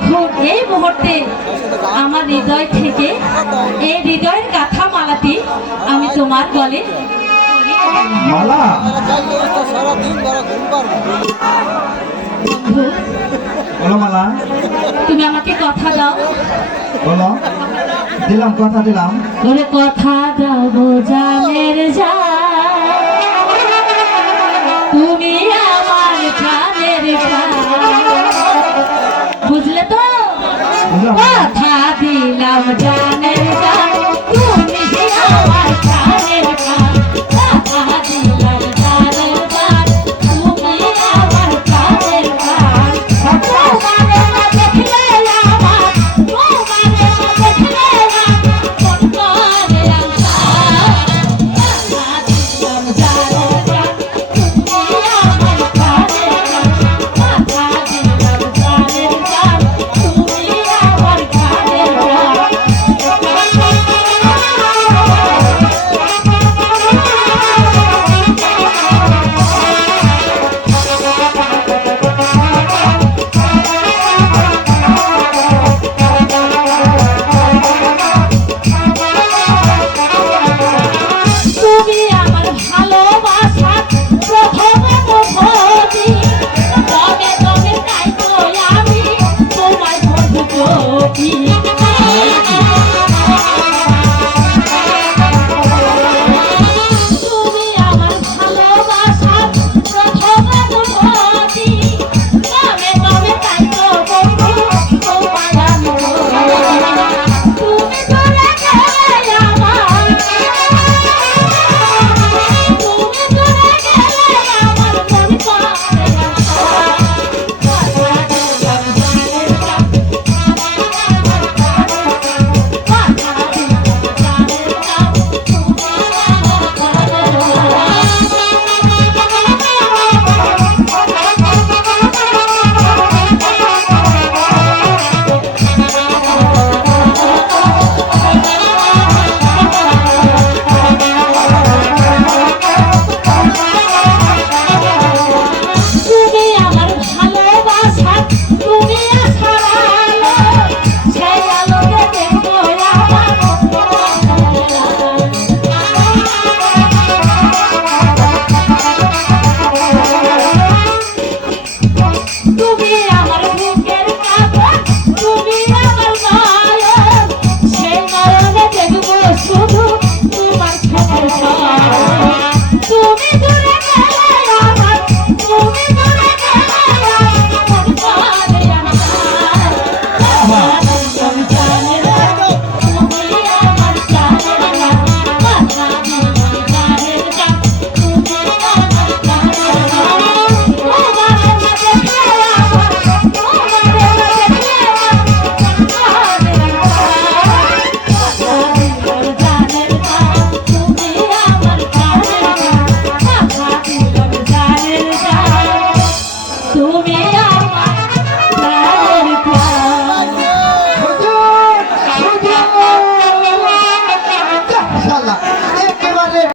এখন এই মুহূর্তে আমার হৃদয় থেকে এই হৃদয়ের গাথা মালাটি আমি তোমার গলে মালা বন্ধু, বলো মালা, তুমি আমাকে কথা দাও। বলো। দিলাম, কথা দিলাম। ওরে কথা দাও গো জানের জান, তুমি আমার জানের জান। বুঝলে তো? বুঝলাম। কথা দিলাম জানের জান, তুমি আমার জানের জান। কথা দিলাম জানের জান, তুমি আমার জানের জান। তোমারে না দেখলে আমার, তোমারে না দেখলে আমার মন করে আশা। কথা দিলাম জানের জান, তুমি আমার জানের জান। কথা দিলাম জানের জান, তুমি আমার জানের তুমি আমার ভালোবাসা প্রথম অনুভূতি। তবে তবে তাই তো আমি তোমায় বন্ধু করি। তুমি আমার ভালোবাসা প্রথম অনুভূতি। তবে তবে তাই তো বন্ধু তোমায় আমি বলি। তুমি দূরে গেলে আমার, তুমি দূরে গেলে আমার মন করে আশা। কথা দিলাম জানের জান, কথা দিলাম জানের জান, তুমি আমার জানের তুমি আমার ভালোবাসা, তুমি আশার আলো, সেই আলোকে দেখবো আমার তুমি আমার বুকের কাপড়, তুমি আমার নয়ন, সেই নয়নে দেখবো শুধু তোমার চোখের ছায়া। তুমি দূরে গেলে আমার, তুমি দূরে গেলে আমার মন করে আশা। কথা দিলাম জানের জান, তুমি আমার জানের জান। কথা দিলাম জানের জান, তুমি আমার জানের জান। তোমারে না দেখলে আমার, তোমারে না দেখলে আমার মন করে আশা। কথা দিলাম জানের জান, তুমি আমার জানের জান। কথা দিলাম জানের জান, তুমি আমার